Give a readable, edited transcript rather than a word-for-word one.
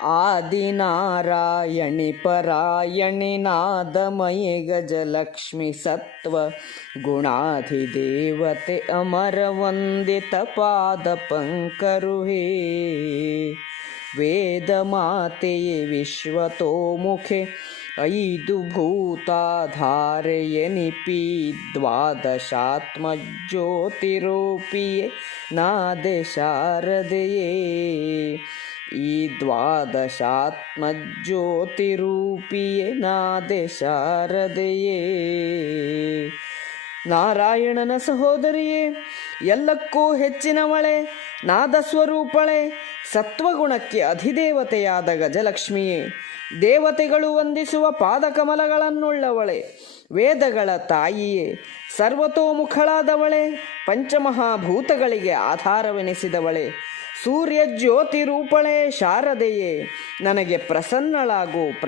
ಆದಿನಾರಾಯಣಿ ಪರಾಯಣಿ ನಾದಮಯಿ ಗಜಲಕ್ಷ್ಮಿ ಸತ್ವ ಗುಣಾಧಿದೇವತೆ ಅಮರ ವಂದಿತ ಪಾದ ಪಂಕರುಹೇ. ವೇದ ಮಾತೆಯೇ ವಿಶ್ವತೋಮುಖೆ ಐದು ಭೂತಾಧಾರೆಯನಿಪಿ ದ್ವಾದಶಾತ್ಮಜ್ಯೋತಿರೂಪಿಯೇ ನಾದೆ ಶಾರದೆಯೇ. ಈ ದ್ವಾದಶಾತ್ಮಜ್ಯೋತಿರೂಪಿಯೇ ನಾದೆ ಶಾರದೆಯೇ. ನಾರಾಯಣನ ಸಹೋದರಿಯೇ, ಎಲ್ಲಕ್ಕೂ ಹೆಚ್ಚಿನವಳೆ, ನಾದಸ್ವರೂಪಳೆ, ಸತ್ವಗುಣಕ್ಕೆ ಅಧಿದೇವತೆಯಾದ ಗಜಲಕ್ಷ್ಮಿಯೇ, ದೇವತೆಗಳು ವಂದಿಸುವ ಪಾದಕಮಲಗಳನ್ನುಳ್ಳವಳೆ, ವೇದಗಳ ತಾಯಿಯೇ, ಸರ್ವತೋಮುಖಳಾದವಳೆ, ಪಂಚಮಹಾಭೂತಗಳಿಗೆ ಆಧಾರವೆನಿಸಿದವಳೆ, ಸೂರ್ಯ ಜ್ಯೋತಿ ರೂಪಳೆ ಶಾರದೆಯೇ, ನನಗೆ ಪ್ರಸನ್ನಳಾಗು,